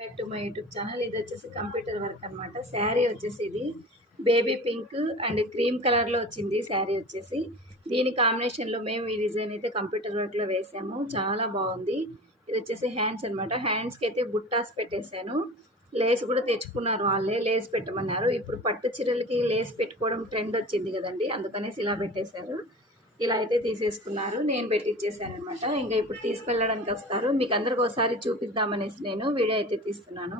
Back to my YouTube channel. ఇది వచ్చేసి computer work అనమాట. శారీ వచ్చేసి ఇది బేబీ పింక్ అండ్ క్రీమ్ కలర్లో వచ్చింది. శారీ వచ్చేసి దీని కాంబినేషన్లో మేము ఈ డిజైన్ అయితే కంప్యూటర్ వర్క్లో వేసాము. చాలా బాగుంది. ఇది వచ్చేసి హ్యాండ్స్ అనమాట. హ్యాండ్స్కి అయితే బుట్టాస్ పెట్టేశాను. లేస్ కూడా తెచ్చుకున్నారు వాళ్ళే, లేస్ పెట్టమన్నారు. ఇప్పుడు పట్టు చీరలకి లేస్ పెట్టుకోవడం ట్రెండ్ వచ్చింది కదండి, అందుకనేసి ఇలా పెట్టేశారు. ఇలా అయితే తీసేసుకున్నారు, నేను పెట్టిచ్చేసాను అనమాట. ఇంకా ఇప్పుడు తీసుకెళ్ళడానికి వస్తారు. మీకు అందరికి ఒకసారి చూపిద్దామనేసి నేను వీడియో అయితే తీస్తున్నాను.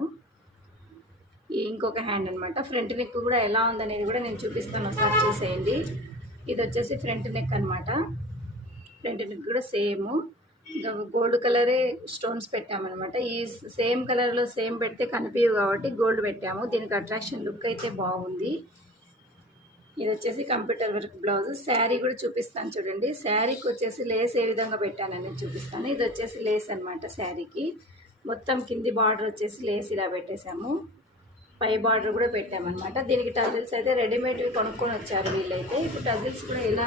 ఇంకొక హ్యాండ్ అనమాట. ఫ్రంట్ నెక్ కూడా ఎలా ఉందనేది కూడా నేను చూపిస్తాను, ఒకసారి చూసేయండి. ఇది వచ్చేసి ఫ్రంట్ నెక్ అనమాట. ఫ్రంట్ నెక్ కూడా సేమ్ ఇంకా గోల్డ్ కలరే స్టోన్స్ పెట్టామన్నమాట. ఈ సేమ్ కలర్లో సేమ్ పెడితే కనిపించవు కాబట్టి గోల్డ్ పెట్టాము. దీనికి అట్రాక్షన్ లుక్ అయితే బాగుంది. ఇది వచ్చేసి కంప్యూటర్ వర్క్ బ్లౌజ్. శారీ కూడా చూపిస్తాను చూడండి. శారీకి వచ్చేసి లేస్ ఏ విధంగా పెట్టానని చూపిస్తాను. ఇది వచ్చేసి లేస్ అనమాట. శారీకి మొత్తం కింది బార్డర్ వచ్చేసి లేస్ ఇలా పెట్టేశాము. పై బార్డర్ కూడా పెట్టామన్నమాట. దీనికి టజిల్స్ అయితే రెడీమేడ్వి కొనుక్కొని వచ్చారు వీళ్ళైతే. ఇప్పుడు టజిల్స్ కూడా ఎలా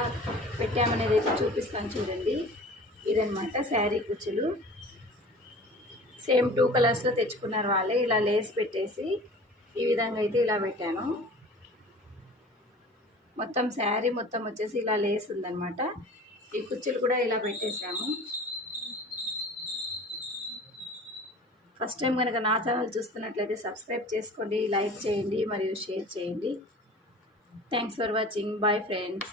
పెట్టామనేది అయితే చూపిస్తాను చూడండి. ఇదనమాట శారీ కుచ్చులు. సేమ్ 2 కలర్స్లో తెచ్చుకున్నారు వాళ్ళే. ఇలా లేస్ పెట్టేసి ఈ విధంగా అయితే ఇలా పెట్టాను. మొత్తం శారీ మొత్తం వచ్చేసి ఇలా లేస్ ఉందన్నమాట. ఈ కుచ్చులు కూడా ఇలా పెట్టేశాము. ఫస్ట్ టైం కనుక నా ఛానల్ చూస్తున్నట్లయితే సబ్స్క్రైబ్ చేసుకోండి, లైక్ చేయండి మరియు షేర్ చేయండి. Thanks for watching. Bye friends.